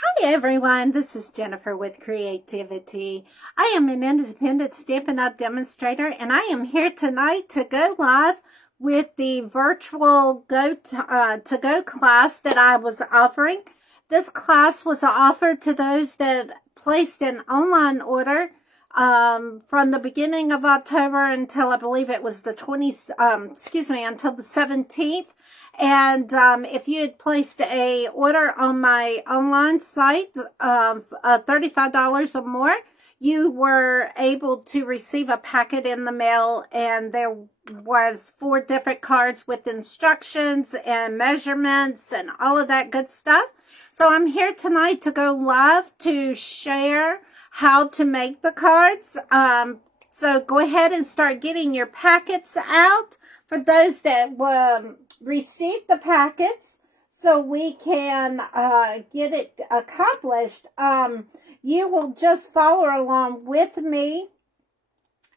Hi everyone, this is Jennifer with Creativity. I am an independent Stampin' Up! Demonstrator, and I am here tonight to go live with the virtual to-go class that I was offering. This class was offered to those that placed an online order from the beginning of October until I believe it was the until the 17th. And if you had placed a order on my online site of $35 or more, you were able to receive a packet in the mail, and there was 4 different cards with instructions and measurements and all of that good stuff. So I'm here tonight to go live to share how to make the cards. So go ahead and start getting your packets out for those that receive the packets so we can get it accomplished. You will just follow along with me.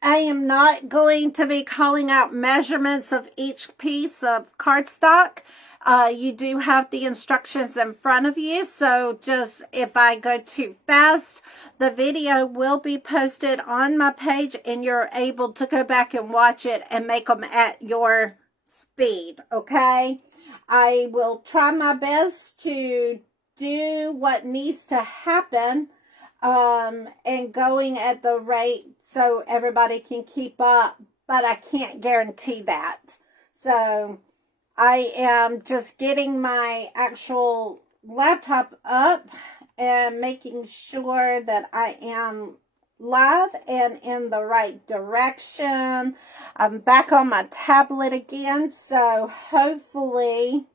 I am not going to be calling out measurements of each piece of cardstock. You do have the instructions in front of you, so just if I go too fast, the video will be posted on my page and you're able to go back and watch it and make them at your speed, okay? I will try my best to do what needs to happen and going at the rate so everybody can keep up, but I can't guarantee that. So I am just getting my actual laptop up and making sure that I am live and in the right direction. I'm back on my tablet again, so hopefully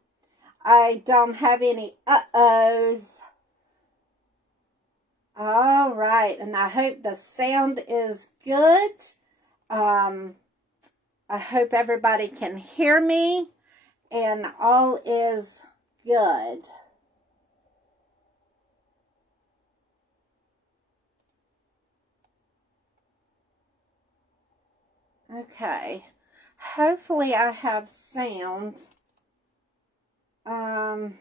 I don't have any uh-ohs. All right, and I hope the sound is good. I hope everybody can hear me and all is good. Okay, hopefully I have sound. I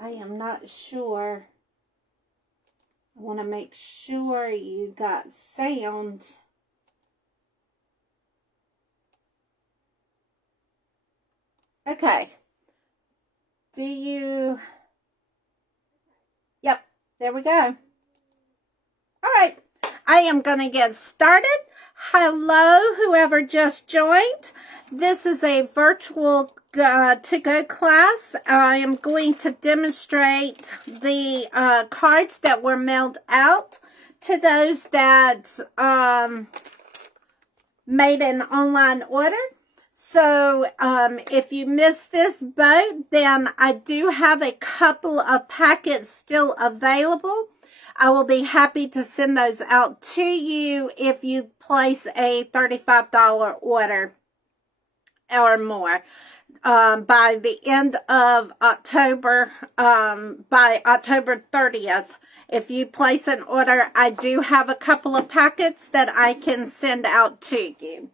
am not sure. I want to make sure you got sound. Okay. Do you... Yep, there we go. All right, I am going to get started. Hello, whoever just joined. This is a virtual to-go class. I am going to demonstrate the cards that were mailed out to those that made an online order. So if you missed this boat, then I do have a couple of packets still available. I will be happy to send those out to you if you place a $35 order or more by the end of October, by October 30th. If you place an order, I do have a couple of packets that I can send out to you.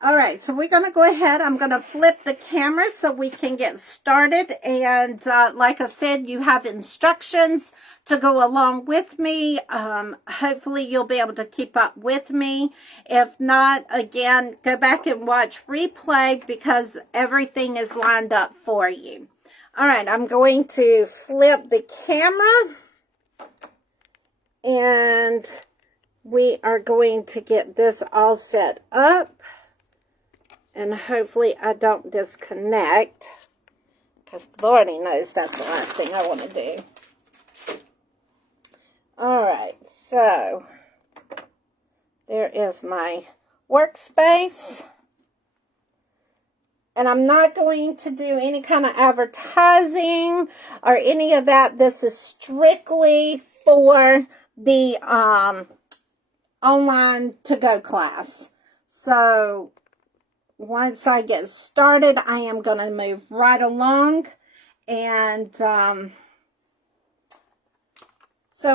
All right, so we're going to go ahead. I'm going to flip the camera so we can get started. And like I said, you have instructions to go along with me. Hopefully, you'll be able to keep up with me. If not, again, go back and watch replay because everything is lined up for you. All right, I'm going to flip the camera. And we are going to get this all set up. And hopefully I don't disconnect, because Lordy knows that's the last thing I want to do. All right, so there is my workspace. And I'm not going to do any kind of advertising or any of that. This is strictly for the online to-go class. So once I get started, I am going to move right along. And so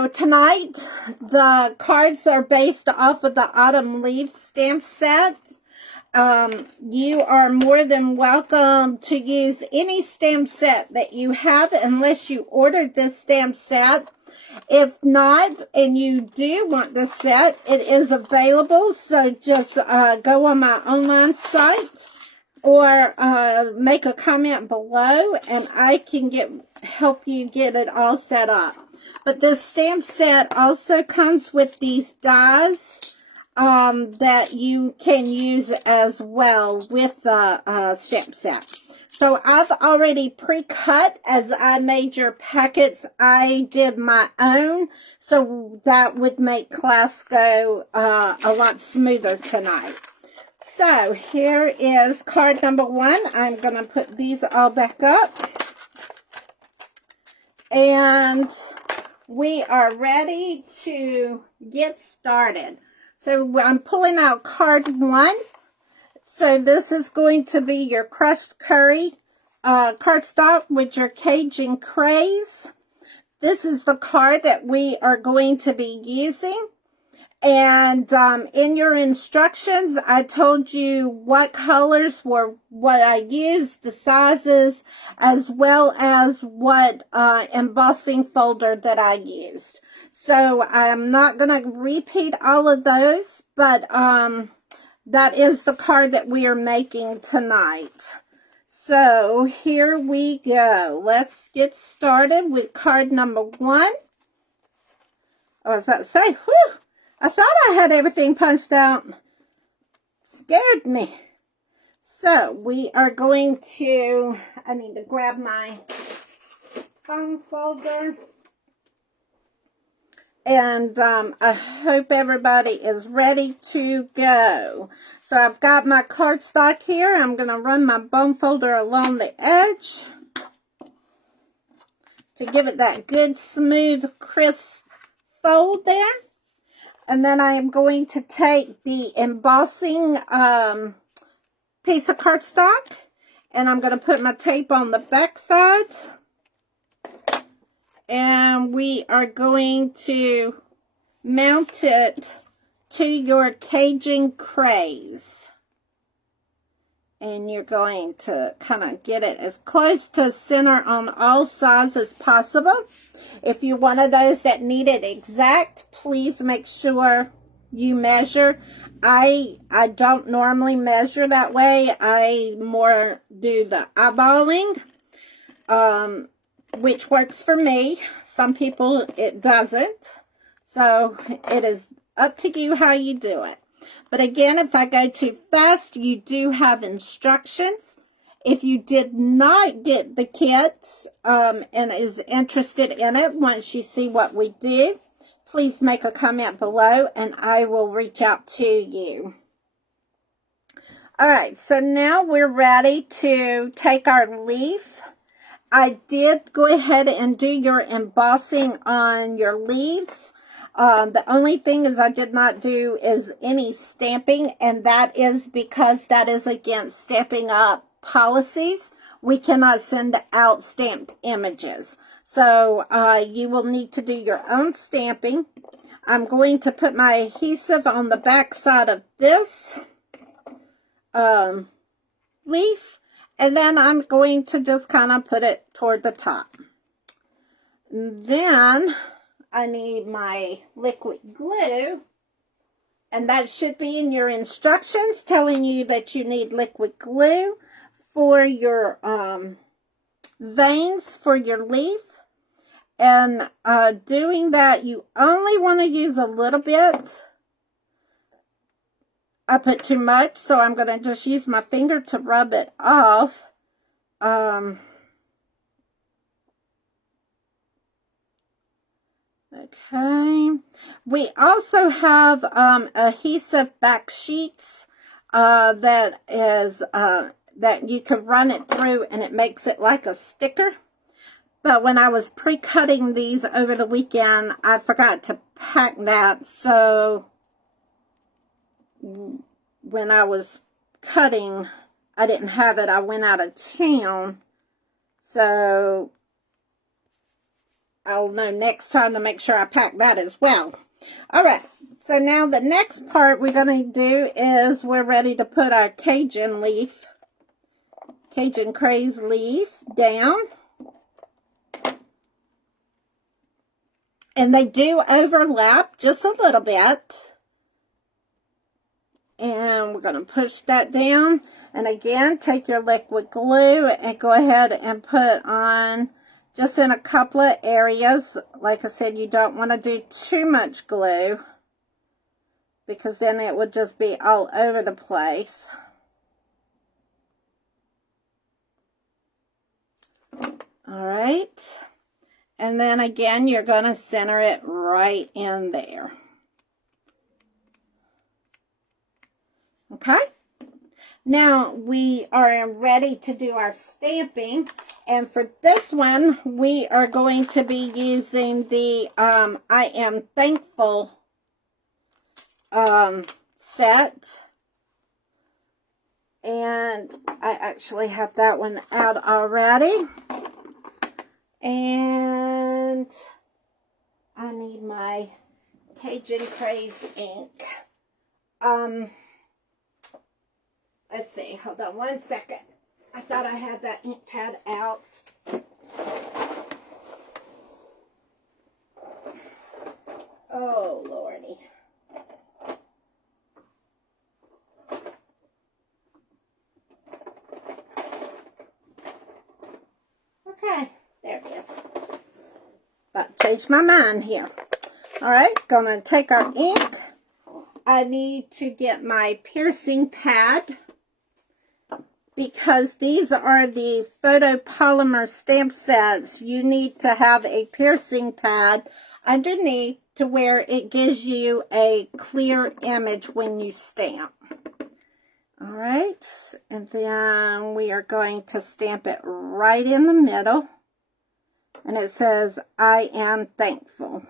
tonight, the cards are based off of the Autumn Leaves stamp set. You are more than welcome to use any stamp set that you have unless you ordered this stamp set. If not, and you do want this set, it is available. So just go on my online site or make a comment below and I can help you get it all set up. But this stamp set also comes with these dies that you can use as well with the stamp set. So I've already pre-cut as I made your packets. I did my own, so that would make class go a lot smoother tonight. So here is card number 1. I'm going to put these all back up. And we are ready to get started. So I'm pulling out card 1. So this is going to be your crushed curry cardstock with your Cajun craze. This is the card that we are going to be using. And in your instructions, I told you what colors were what I used, the sizes, as well as what embossing folder that I used. So I'm not going to repeat all of those, but that is the card that we are making tonight. So here we go. Let's get started with card number 1. I was about to say, whew, I thought I had everything punched out. Scared me. So we are going to, I need to grab my phone folder. And I hope everybody is ready to go. So I've got my cardstock here. I'm going to run my bone folder along the edge to give it that good, smooth, crisp fold there. And then I am going to take the embossing piece of cardstock. And I'm going to put my tape on the back side. And we are going to mount it to your Cajun craze. And you're going to kind of get it as close to center on all sides as possible. If you're one of those that need it exact, please make sure you measure. I don't normally measure that way. I more do the eyeballing. Which works for me. Some people, it doesn't. So, it is up to you how you do it. But again, if I go too fast, you do have instructions. If you did not get the kit and is interested in it, once you see what we do, please make a comment below and I will reach out to you. Alright, so now we're ready to take our leaf. I did go ahead and do your embossing on your leaves. The only thing is I did not do is any stamping, and that is because that is against Stampin' Up! Policies. We cannot send out stamped images. So you will need to do your own stamping. I'm going to put my adhesive on the back side of this leaf. And then I'm going to just kind of put it toward the top. Then I need my liquid glue. And that should be in your instructions telling you that you need liquid glue for your veins for your leaf. And doing that, you only want to use a little bit. I put too much, so I'm going to just use my finger to rub it off. Okay. We also have adhesive back sheets that you can run it through and it makes it like a sticker. But when I was pre-cutting these over the weekend, I forgot to pack that, so when I was cutting, I didn't have it. I went out of town. So I'll know next time to make sure I pack that as well. All right. So now the next part we're going to do is we're ready to put our Cajun craze leaf down. And they do overlap just a little bit. And we're going to push that down. And again, take your liquid glue and go ahead and put on just in a couple of areas. Like I said, you don't want to do too much glue, because then it would just be all over the place. All right. And then again, you're going to center it right in there. Okay. Now we are ready to do our stamping. And for this one, we are going to be using the I Am Thankful set. And I actually have that one out already. And I need my Cajun Craze ink. Let's see, hold on one second. I thought I had that ink pad out. Oh, Lordy. Okay, there it is. About to change my mind here. All right, gonna take our ink. I need to get my piercing pad, because these are the photopolymer stamp sets. You need to have a piercing pad underneath to where it gives you a clear image when you stamp. All right, and then we are going to stamp it right in the middle. And it says, I am thankful.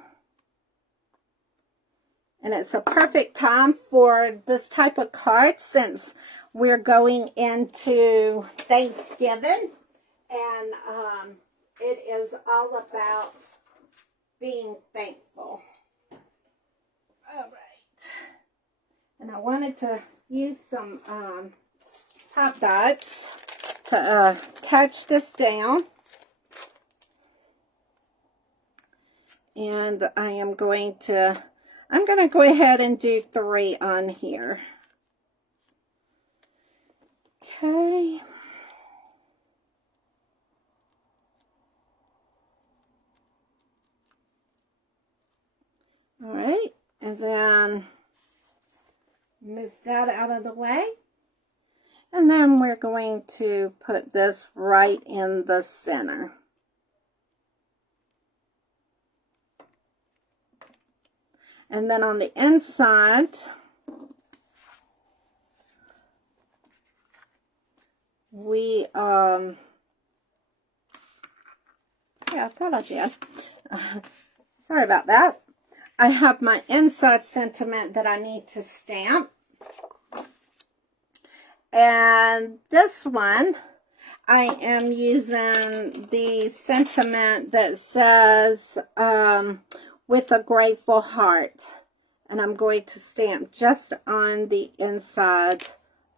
And it's a perfect time for this type of card, since we're going into Thanksgiving. And it is all about being thankful. All right. And I wanted to use some Pop Dots to attach this down. And I'm going to go ahead and do 3 on here. Okay. All right. And then move that out of the way. And then we're going to put this right in the center. And then on the inside, we, yeah, I thought I did. Sorry about that. I have my inside sentiment that I need to stamp. And this one, I am using the sentiment that says, with a grateful heart, and I'm going to stamp just on the inside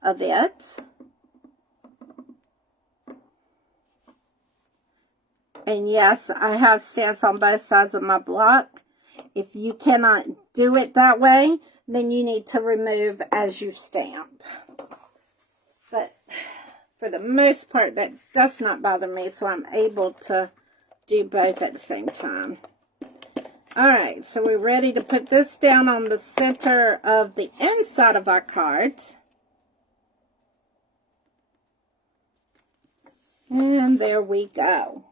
of it. And yes, I have stamps on both sides of my block. If you cannot do it that way, then you need to remove as you stamp. But for the most part, that does not bother me, so I'm able to do both at the same time. All right, so we're ready to put this down on the center of the inside of our cards. And there we go.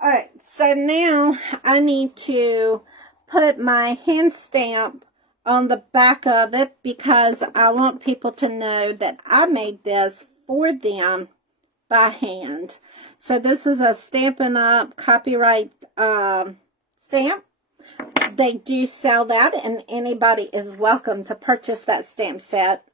All right, so now I need to put my hand stamp on the back of it, because I want people to know that I made this for them by hand. So this is a Stampin' Up! Copyright stamp. They do sell that, and anybody is welcome to purchase that stamp set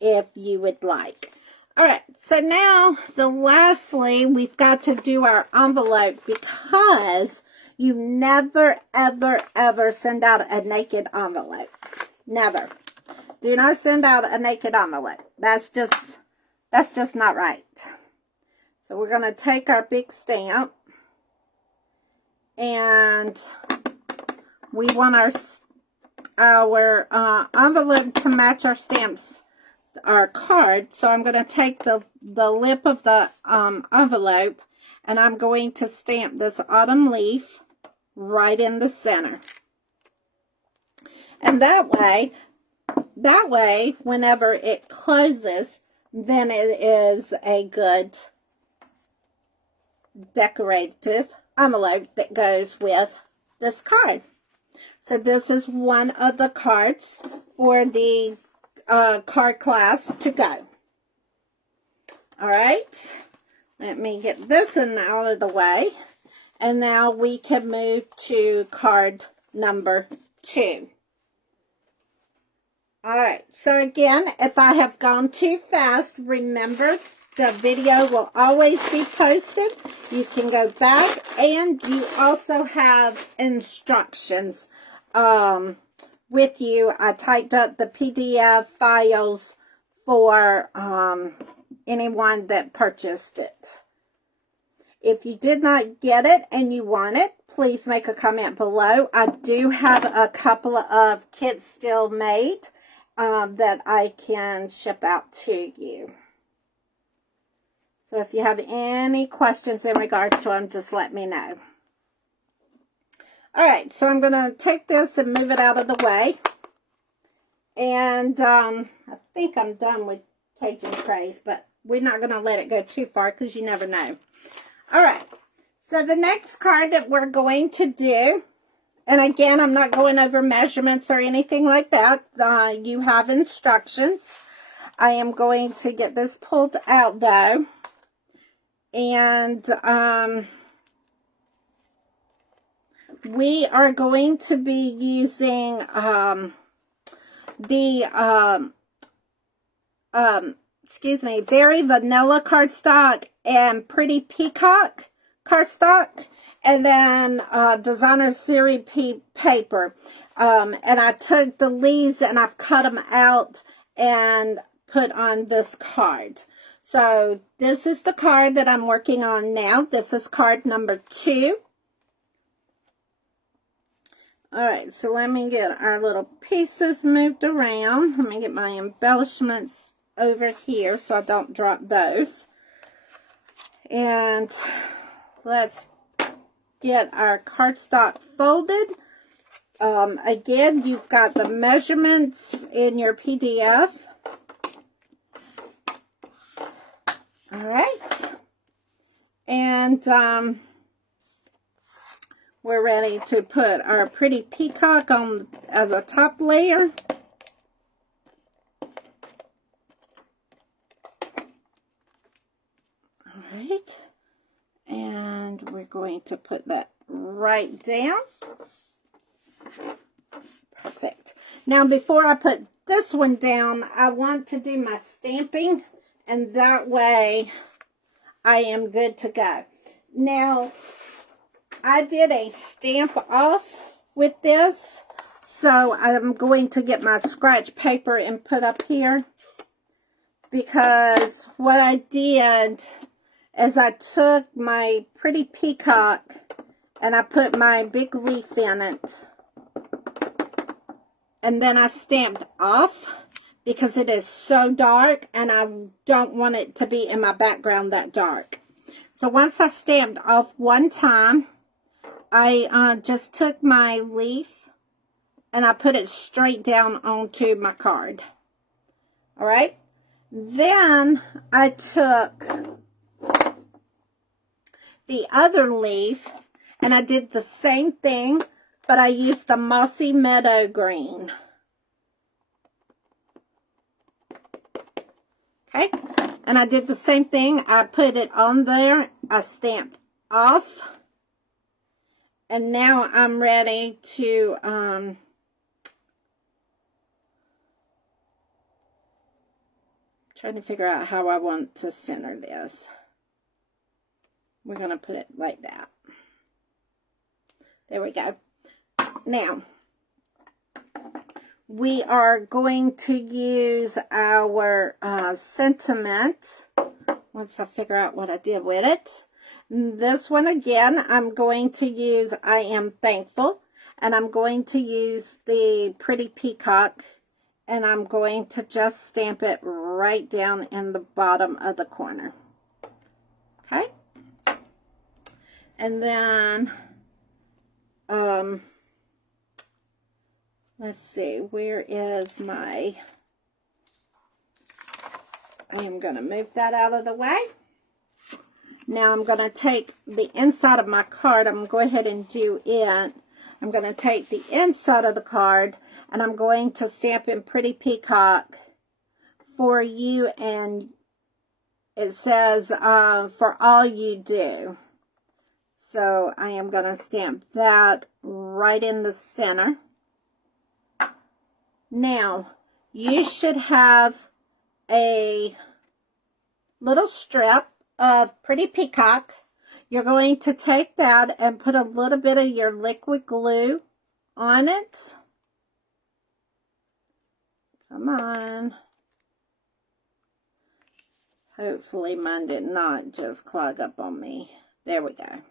if you would like. All right, so now lastly, we've got to do our envelope, because You never, ever, ever send out a naked envelope. Never. Do not send out a naked envelope. That's just not right. So we're going to take our big stamp, and we want our envelope to match our stamps, our card. So I'm going to take the lip of the envelope, and I'm going to stamp this autumn leaf right in the center. And that way, whenever it closes, then it is a good decorative envelope that goes with this card. So this is one of the cards for the card class to go. All right, let me get this one out of the way, and now we can move to card number 2. All right, so again, if I have gone too fast, remember the video will always be posted. You can go back, and you also have instructions with you. I typed up the PDF files for anyone that purchased it. If you did not get it and you want it, please make a comment below. I do have a couple of kits still made that I can ship out to you. So if you have any questions in regards to them, just let me know. All right, so I'm going to take this and move it out of the way. And I think I'm done with Cajun Craze, but we're not going to let it go too far because you never know. All right, so the next card that we're going to do, and again, I'm not going over measurements or anything like that. You have instructions. I am going to get this pulled out, though. And we are going to be using Very Vanilla cardstock and Pretty Peacock cardstock, and then Designer Series paper. And I took the leaves and I've cut them out and put on this card. So this is the card that I'm working on now. This is card number 2. All right, so let me get our little pieces moved around. Let me get my embellishments over here so I don't drop those. And let's get our cardstock folded. Again, you've got the measurements in your PDF. All right. And we're ready to put our Pretty Peacock on as a top layer. All right. And we're going to put that right down. Perfect. Now, before I put this one down, I want to do my stamping, and that way I am good to go. Now, I did a stamp off with this, so I'm going to get my scratch paper and put up here, because what I did is I took my Pretty Peacock and I put my big leaf in it, and then I stamped off because it is so dark and I don't want it to be in my background that dark. So once I stamped off one time, I just took my leaf and I put it straight down onto my card. All right. Then I took the other leaf and I did the same thing, but I used the Mossy Meadow Green. Okay. And I did the same thing. I put it on there. I stamped off. And now I'm ready to trying to figure out how I want to center this. We're going to put it like that. There we go. Now, we are going to use our sentiment once I figure out what I did with it. This one again, I'm going to use I am thankful, and I'm going to use the pretty peacock, and I'm going to just stamp it right down in the bottom of the corner. Okay? And then, let's see, where is my, I am going to move that out of the way. Now I'm going to take the inside of my card. I'm going to go ahead and do it. I'm going to take the inside of the card, and I'm going to stamp in Pretty Peacock for you, and it says for all you do. So I am going to stamp that right in the center. Now, you should have a little strip of Pretty Peacock. You're going to take that and put a little bit of your liquid glue on it. Come on. Hopefully mine did not just clog up on me. There we go.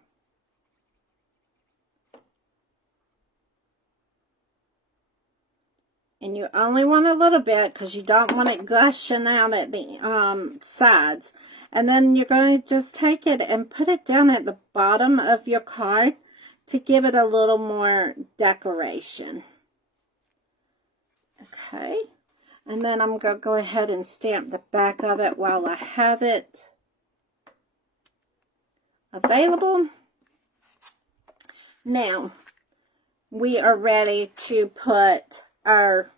And you only want a little bit because you don't want it gushing out at the sides. And then you're going to just take it and put it down at the bottom of your card to give it a little more decoration. Okay. And then I'm going to go ahead and stamp the back of it while I have it available. Now, we are ready to put our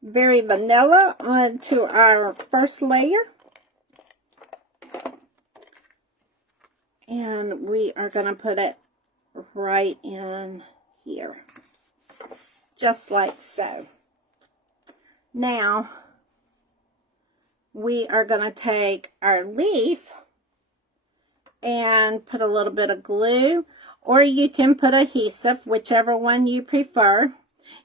very vanilla onto our first layer. And we are going to put it right in here. Just like so. Now, we are going to take our leaf and put a little bit of glue, or you can put adhesive, whichever one you prefer.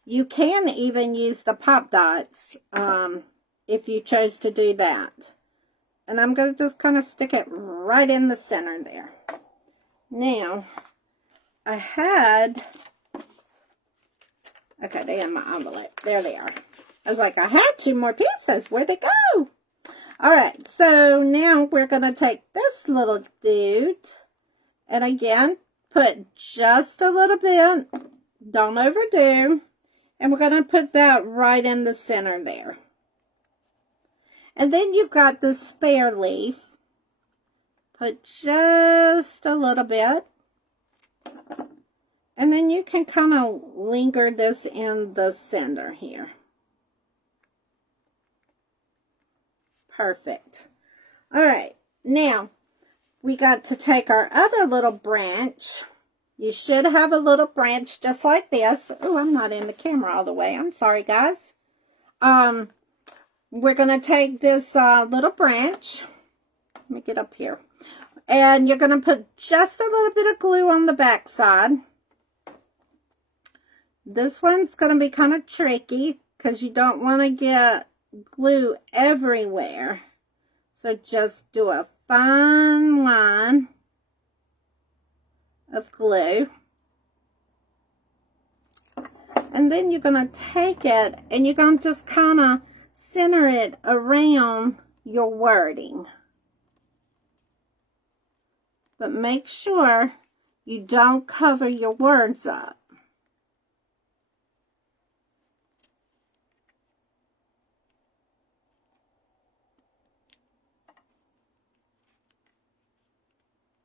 You can even use the pop dots if you chose to do that. And I'm going to just kind of stick it right in the center there. Now, I had, okay, they're in my envelope. There they are. I was like, I had 2 more pieces. Where'd they go? All right, so now we're going to take this little dude, and again, put just a little bit. Don't overdo. And we're going to put that right in the center there. And then you've got the spare leaf. Put just a little bit. And then you can kind of linger this in the center here. Perfect. All right. Now, we got to take our other little branch. You should have a little branch just like this. Oh, I'm not in the camera all the way. I'm sorry, guys. We're going to take this little branch. Let me get up here. And you're going to put just a little bit of glue on the back side. This one's going to be kind of tricky because you don't want to get glue everywhere. So just do a fine line of glue. And then you're going to take it and you're going to just kind of center it around your wording. But make sure you don't cover your words up.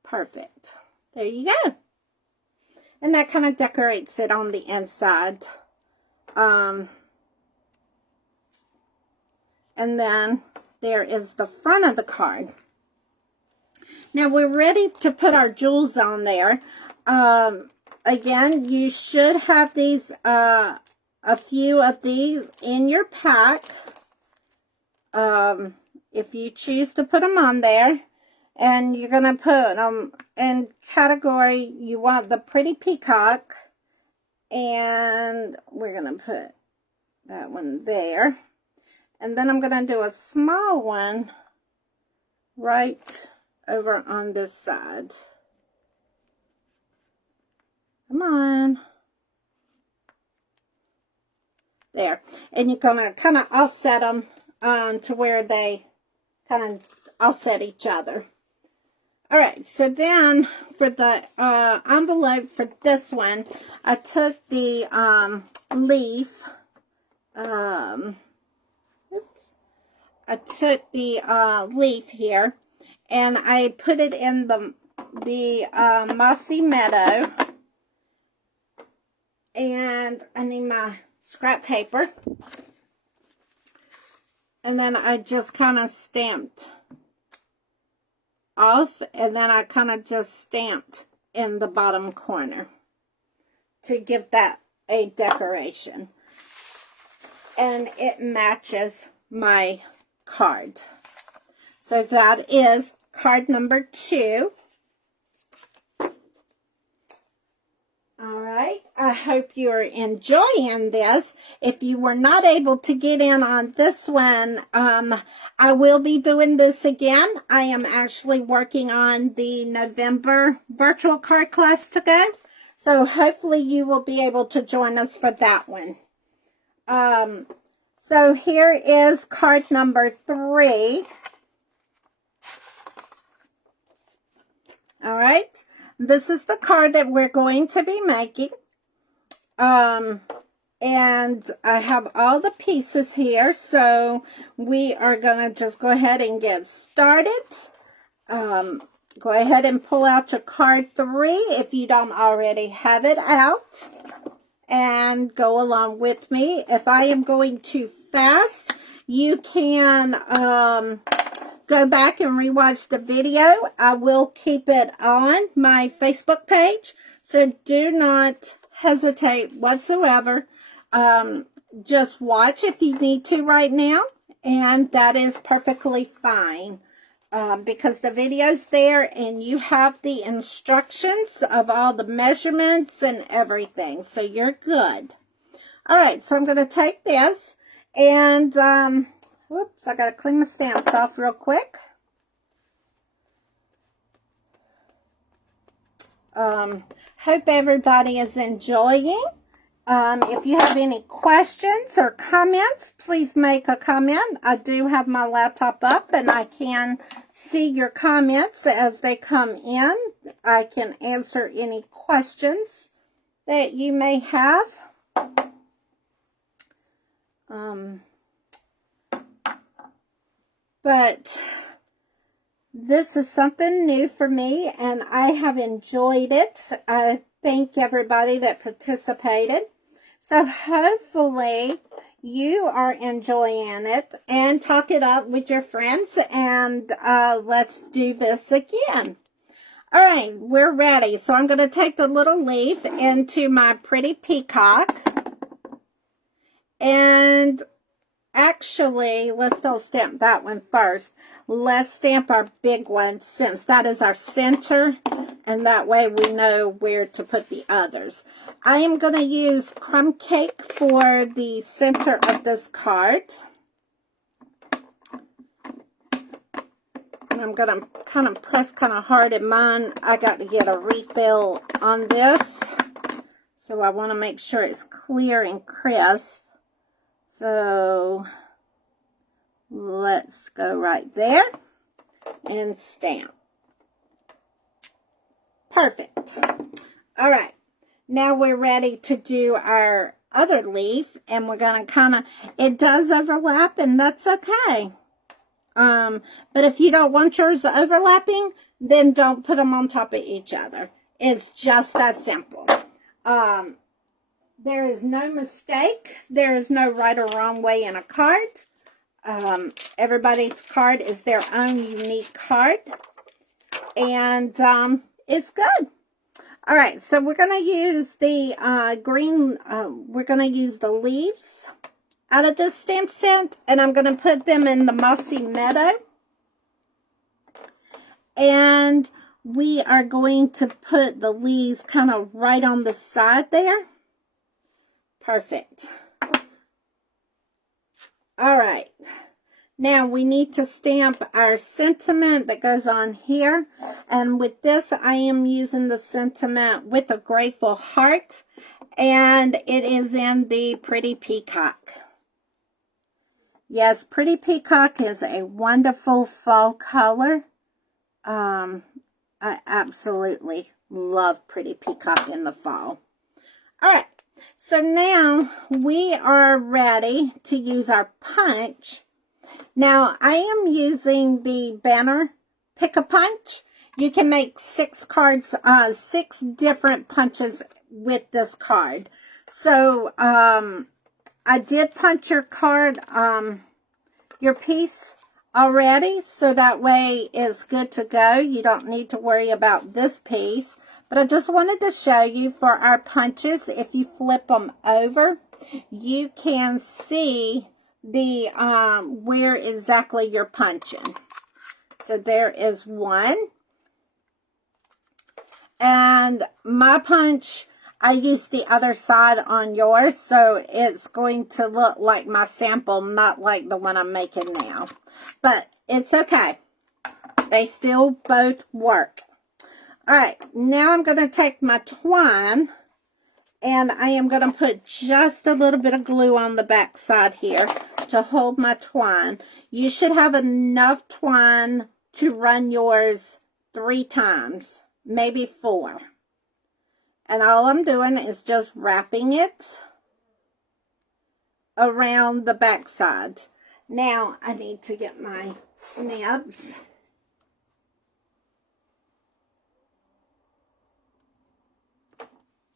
Perfect. There you go. And that kind of decorates it on the inside. And then there is the front of the card. Now we're ready to put our jewels on there. Again, you should have these, a few of these in your pack. If you choose to put them on there. And you're going to put them in category, you want the pretty peacock. And we're going to put that one there. And then I'm going to do a small one right over on this side. Come on. There. And you're going to kind of offset them to where they kind of offset each other. All right, so then for the envelope for this one, I took the leaf. I took the leaf here, and I put it in the mossy meadow. And I need my scrap paper. And then I just kind of stamped off, and then I kind of just stamped in the bottom corner to give that a decoration. And it matches my card. So that is card number 2. All right, I hope you're enjoying this. If you were not able to get in on this one, I will be doing this again. I am actually working on the November virtual card class to go. So hopefully you will be able to join us for that one. So here is card number 3. All right. This is the card that we're going to be making. And I have all the pieces here. So we are going to just go ahead and get started. Go ahead and pull out your card 3 if you don't already have it out. And go along with me. If I am going too fast, you can go back and rewatch the video. I will keep it on my Facebook page, so do not hesitate whatsoever. Just watch if you need to right now, and that is perfectly fine. Because the video's there and you have the instructions of all the measurements and everything. So you're good. All right, so I'm going to take this and, whoops, I got to clean my stamps off real quick. Hope everybody is enjoying. If you have any questions or comments, please make a comment. I do have my laptop up and I can see your comments as they come in. I can answer any questions that you may have. But this is something new for me and I have enjoyed it. I thank everybody that participated. So hopefully you are enjoying it and talk it up with your friends and let's do this again. All right, we're ready. So I'm going to take the little leaf into my pretty peacock. And actually, let's don't stamp that one first. Let's stamp our big one since that is our center. And that way we know where to put the others. I am going to use crumb cake for the center of this card. And I'm going to kind of press kind of hard in mine. I got to get a refill on this. So I want to make sure it's clear and crisp. So let's go right there and stamp. Perfect. All right. Now we're ready to do our other leaf, and we're going to kind of, it does overlap, and that's okay. But if you don't want yours overlapping, then don't put them on top of each other. It's just that simple. There is no mistake. There is no right or wrong way in a card. Everybody's card is their own unique card. And it's good. All right, so we're going to use the green, we're going to use the leaves out of this stamp set, and I'm going to put them in the mossy meadow. And we are going to put the leaves kind of right on the side there. Perfect. All right. Now we need to stamp our sentiment that goes on here. And with this, I am using the sentiment with a grateful heart. And it is in the Pretty Peacock. Yes, Pretty Peacock is a wonderful fall color. I absolutely love Pretty Peacock in the fall. All right, so now we are ready to use our punch. Now, I am using the Banner Pick-a-Punch. You can make 6 cards, 6 different punches with this card. So, I did punch your card, your piece already, so that way it's good to go. You don't need to worry about this piece. But I just wanted to show you for our punches, if you flip them over, you can see the where exactly you're punching. So there is one. And my punch, I used the other side on yours, so it's going to look like my sample, not like the one I'm making now. But it's okay. They still both work. All right, now I'm going to take my twine, and I am going to put just a little bit of glue on the back side here to hold my twine. You should have enough twine to run yours 3 times, maybe 4. And all I'm doing is just wrapping it around the back side. Now I need to get my snips.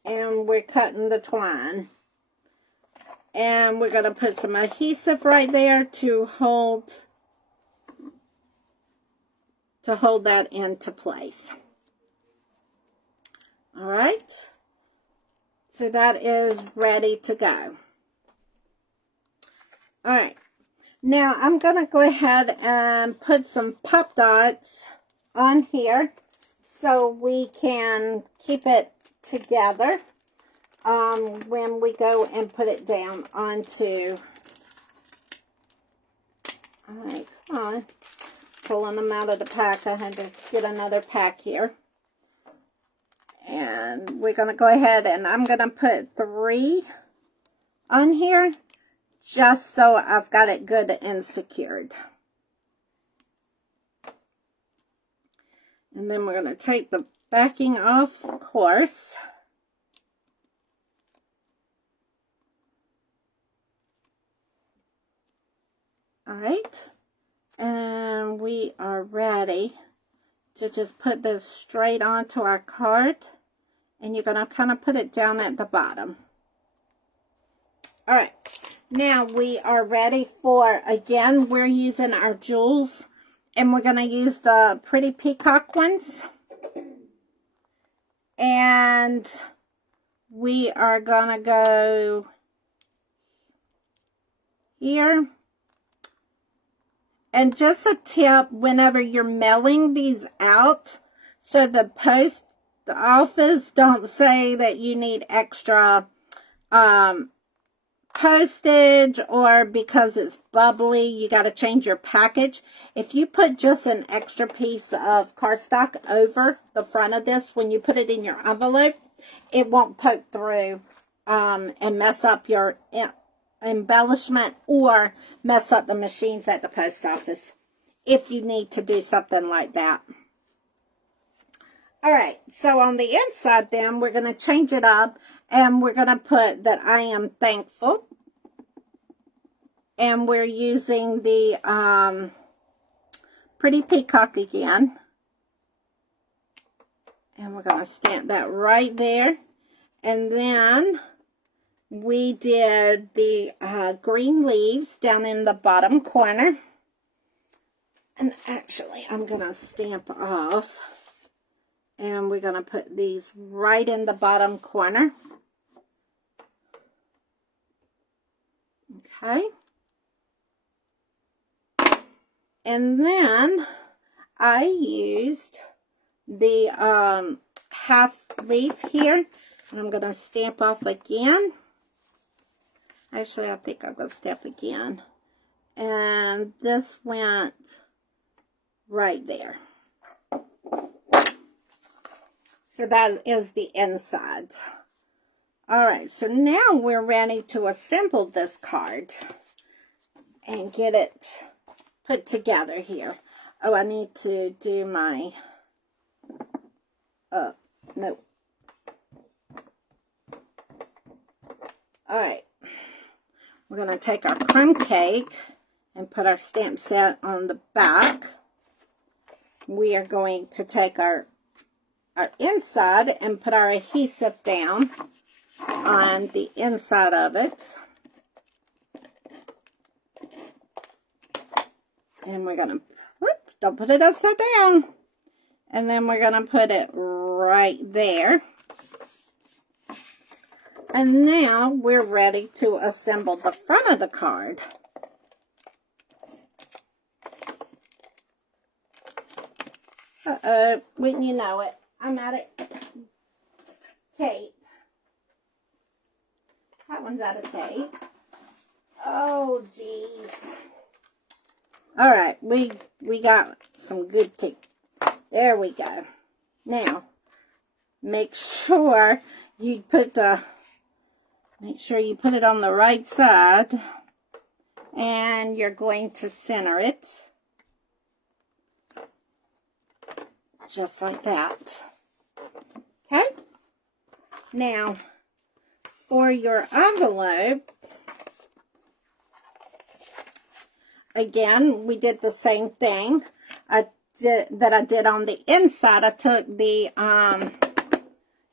And we're cutting the twine. And we're going to put some adhesive right there to hold that into place. All right. So that is ready to go. All right. Now I'm going to go ahead and put some pop dots on here so we can keep it together when we go and put it down onto. All right, come on. Pulling them out of the pack. I had to get another pack here. And we're going to go ahead and I'm going to put 3 on here just so I've got it good and secured. And then we're going to take the backing off, of course. All right. And we are ready to just put this straight onto our card. And you're going to kind of put it down at the bottom. All right. Now we are ready for, again, we're using our jewels. And we're going to use the Pretty Peacock ones. And we are going to go here. And just a tip, whenever you're mailing these out, so the post office don't say that you need extra postage, or because it's bubbly, you got to change your package. If you put just an extra piece of cardstock over the front of this, when you put it in your envelope, it won't poke through and mess up your embellishment or mess up the machines at the post office if you need to do something like that. All right, so on the inside then, we're going to change it up and we're going to put that I am thankful. And we're using the Pretty Peacock again. And we're going to stamp that right there. And then we did the green leaves down in the bottom corner. And actually, I'm going to stamp off. And we're going to put these right in the bottom corner. Okay. And then I used the half leaf here, and I'm going to stamp off again. Actually, I think I'm going to stamp again. And this went right there. So that is the inside. Alright, so now we're ready to assemble this card and get it put together here. Oh, I need to do my, no. Alright, we're going to take our crumb cake and put our stamp set on the back. We are going to take our inside and put our adhesive down on the inside of it. And we're going to, don't put it upside down. And then we're going to put it right there. And now we're ready to assemble the front of the card. Uh-oh, wouldn't you know it, I'm out of tape. That one's out of tape. Oh, geez. All right, we got some good tape. There we go. Now, make sure you put it on the right side, and you're going to center it. Just like that. Okay? Now, for your envelope, again, we did the same thing that I did on the inside. I took the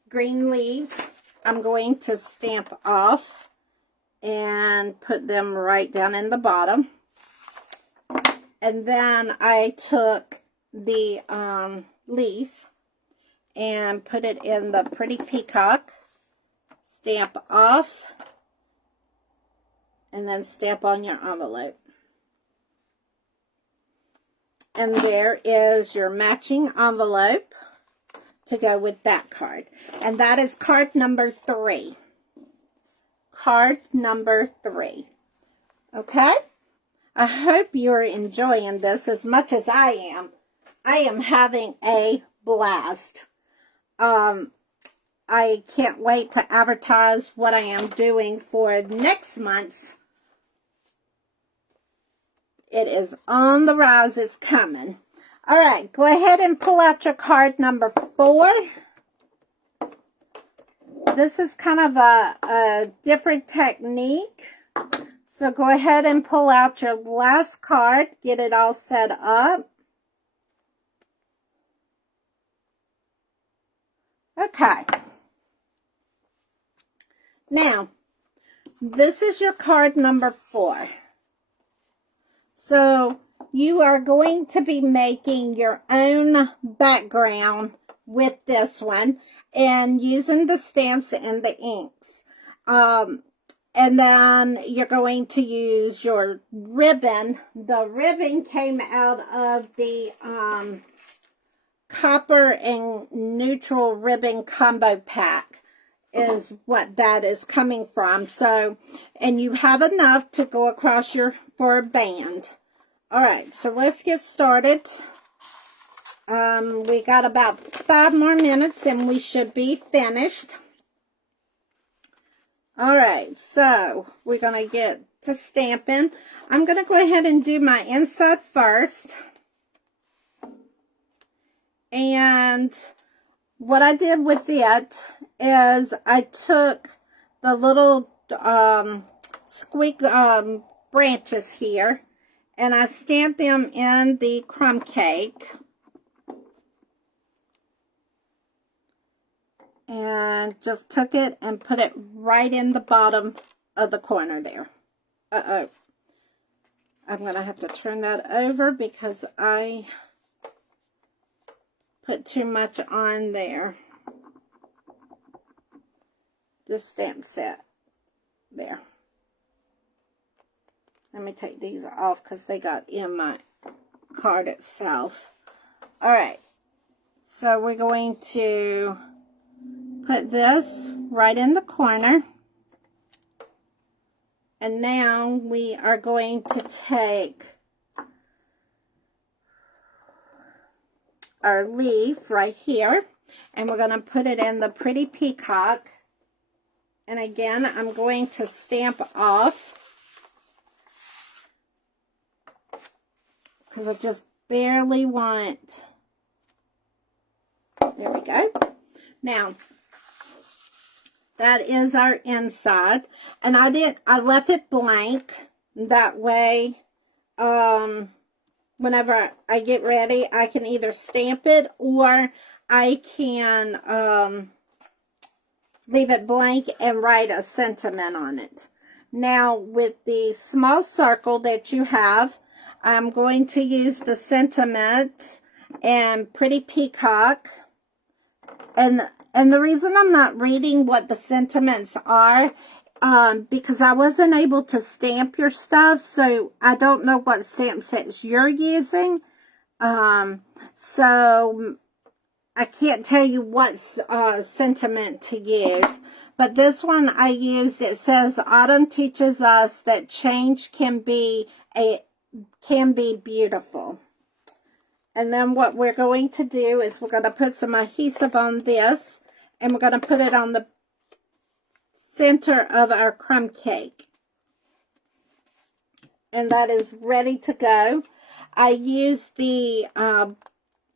green leaves. I'm going to stamp off and put them right down in the bottom. And then I took the leaf and put it in the pretty peacock. Stamp off, and then stamp on your envelope. And there is your matching envelope to go with that card. And that is card number 3. Card number 3. Okay? I hope you're enjoying this as much as I am. I am having a blast. I can't wait to advertise what I am doing for next month's. It is on the rise. It's coming. All right, go ahead and pull out your card number 4. This is kind of a different technique. So go ahead and pull out your last card. Get it all set up. Okay. Now, this is your card number 4. So, you are going to be making your own background with this one and using the stamps and the inks. And then you're going to use your ribbon. The ribbon came out of the copper and neutral ribbon combo pack is what that is coming from. So, and you have enough to go across for a band. All right, so let's get started. We got about 5 more minutes and we should be finished. All right, so we're going to get to stamping. I'm going to go ahead and do my inside first. And what I did with it is I took the little squeak branches here and I stamped them in the crumb cake. And just took it and put it right in the bottom of the corner there. Uh-oh. I'm going to have to turn that over because I put too much on there. This stamp set there. Let me take these off because they got in my card itself. All right, so we're going to put this right in the corner. And now we are going to take our leaf right here, and we're going to put it in the Pretty Peacock. And again, I'm going to stamp off because I just barely want. There we go. Now, that is our inside, and I left it blank. That way, whenever I get ready, I can either stamp it or I can leave it blank and write a sentiment on it. Now, with the small circle that you have, I'm going to use the sentiment and Pretty Peacock. And the reason I'm not reading what the sentiments are, because I wasn't able to stamp your stuff, so I don't know what stamp sets you're using. So I can't tell you what sentiment to use. But this one I used, it says, autumn teaches us that change can be beautiful. And then what we're going to do is we're going to put some adhesive on this, and we're going to put it on the center of our crumb cake. And that is ready to go. I used the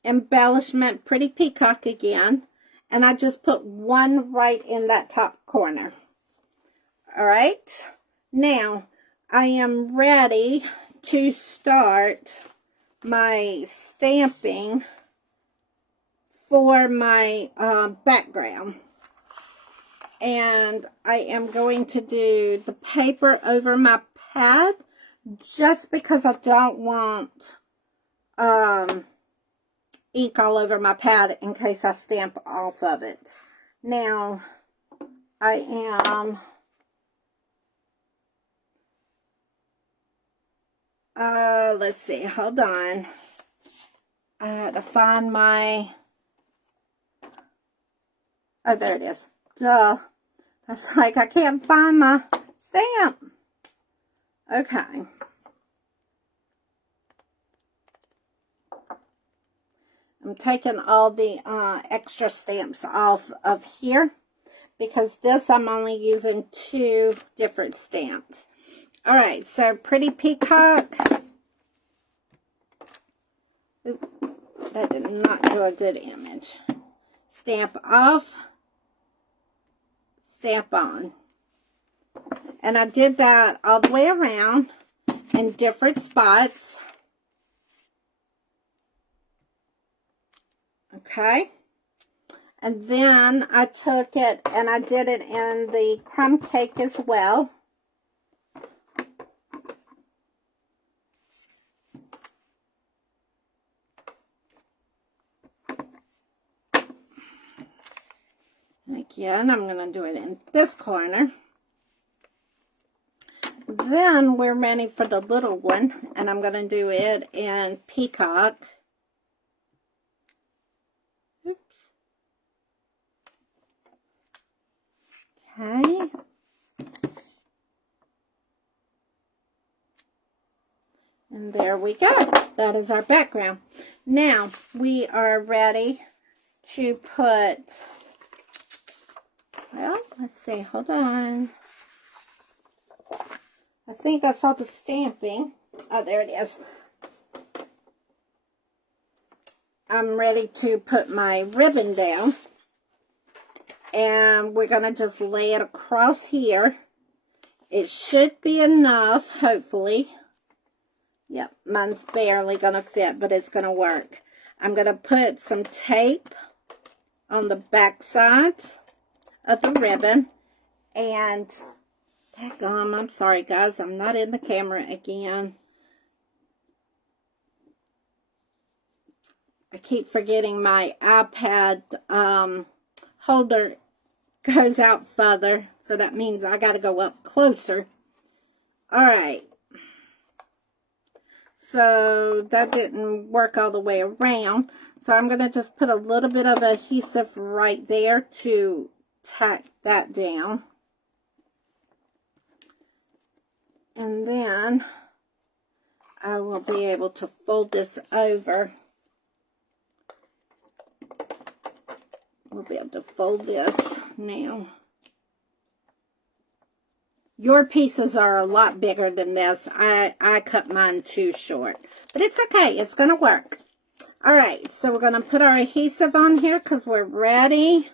embellishment Pretty Peacock again, and I just put one right in that top corner. All right. Now, I am ready to start my stamping for my background. And I am going to do the paper over my pad just because I don't want ink all over my pad in case I stamp off of it. Now, I am let's see, hold on. I had to find my, oh, there it is. Duh. I was like, I can't find my stamp. Okay. I'm taking all the extra stamps off of here because this I'm only using 2 different stamps. All right, so Pretty Peacock. Oop, that did not do a good image. Stamp off, stamp on. And I did that all the way around in different spots. Okay. And then I took it and I did it in the crumb cake as well. Again, I'm going to do it in this corner. Then we're ready for the little one, and I'm going to do it in Peacock. Oops. Okay. And there we go. That is our background. Now, we are ready to put, well, let's see, hold on. I think I saw the stamping. Oh, there it is. I'm ready to put my ribbon down. And we're going to just lay it across here. It should be enough, hopefully. Yep, mine's barely going to fit, but it's going to work. I'm going to put some tape on the back side of the ribbon. And, I'm sorry guys, I'm not in the camera again. I keep forgetting my iPad holder goes out further, so that means I got to go up closer. All right. So that didn't work all the way around. So I'm going to just put a little bit of adhesive right there to tack that down. And then I will be able to fold this over. We'll be able to fold this now. Your pieces are a lot bigger than this. I cut mine too short. But it's okay. It's going to work. Alright, so we're going to put our adhesive on here because we're ready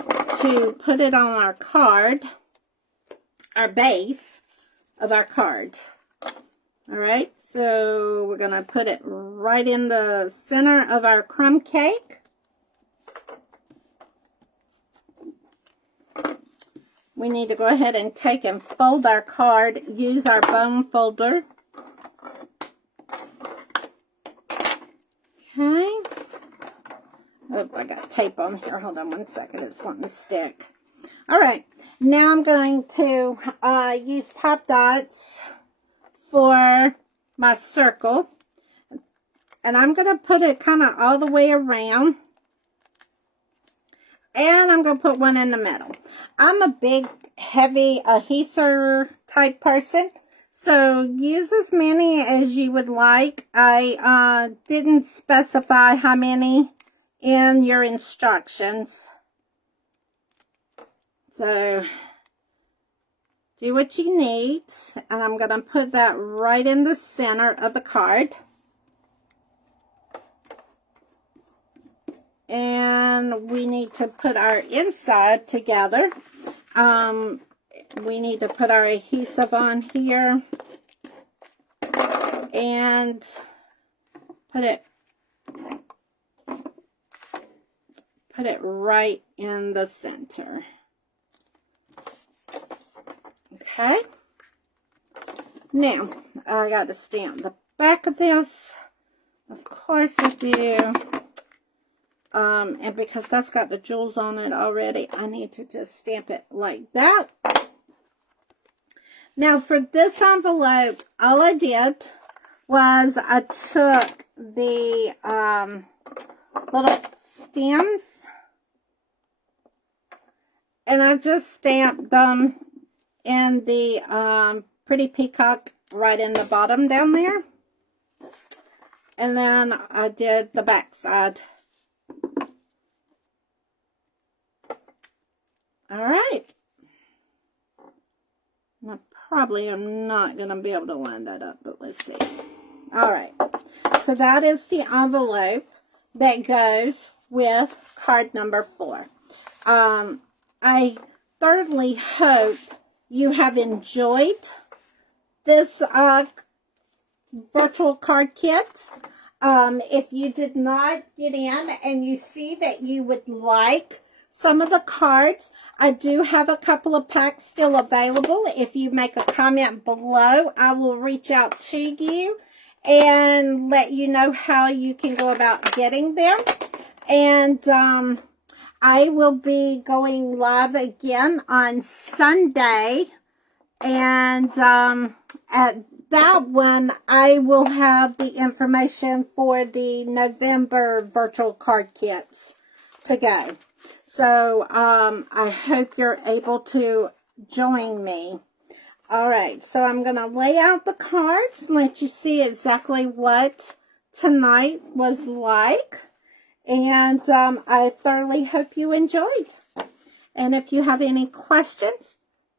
to put it on our card. Our base of our cards. Alright, so we're going to put it right in the center of our crumb cake. We need to go ahead and take and fold our card. Use our bone folder. Okay. Oh, I got tape on here. Hold on one second. It's wanting to stick. Alright, now I'm going to use pop dots for my circle. And I'm going to put it kind of all the way around. And I'm going to put one in the middle. I'm a big, heavy adhesive type person. So use as many as you would like. I didn't specify how many in your instructions. So do what you need. And I'm going to put that right in the center of the card. And we need to put our inside together. We need to put our adhesive on here. And put it right in the center. Okay. Now, I got to stamp the back of this. Of course I do. And because that's got the jewels on it already, I need to just stamp it like that. Now for this envelope, all I did was I took the little stems and I just stamped them in the pretty peacock right in the bottom down there. And then I did the back side. Alright. I probably am not going to be able to line that up, but let's see. Alright. So that is the envelope that goes with card number 4. I thoroughly hope you have enjoyed this virtual card kit. If you did not get in and you see that you would like some of the cards, I do have a couple of packs still available. If you make a comment below, I will reach out to you and let you know how you can go about getting them. And I will be going live again on Sunday. And at that one, I will have the information for the November virtual card kits to go. So, I hope you're able to join me. Alright, so I'm going to lay out the cards and let you see exactly what tonight was like. And I thoroughly hope you enjoyed. And if you have any questions,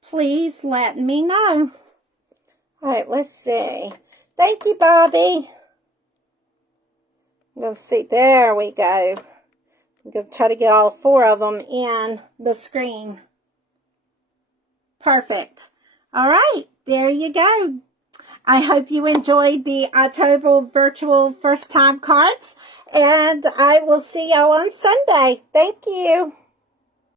please let me know. Alright, let's see. Thank you, Bobby. Let's see. There we go. I'm going to try to get all 4 of them in the screen. Perfect. All right, there you go. I hope you enjoyed the October virtual first time cards, and I will see y'all on Sunday. Thank you.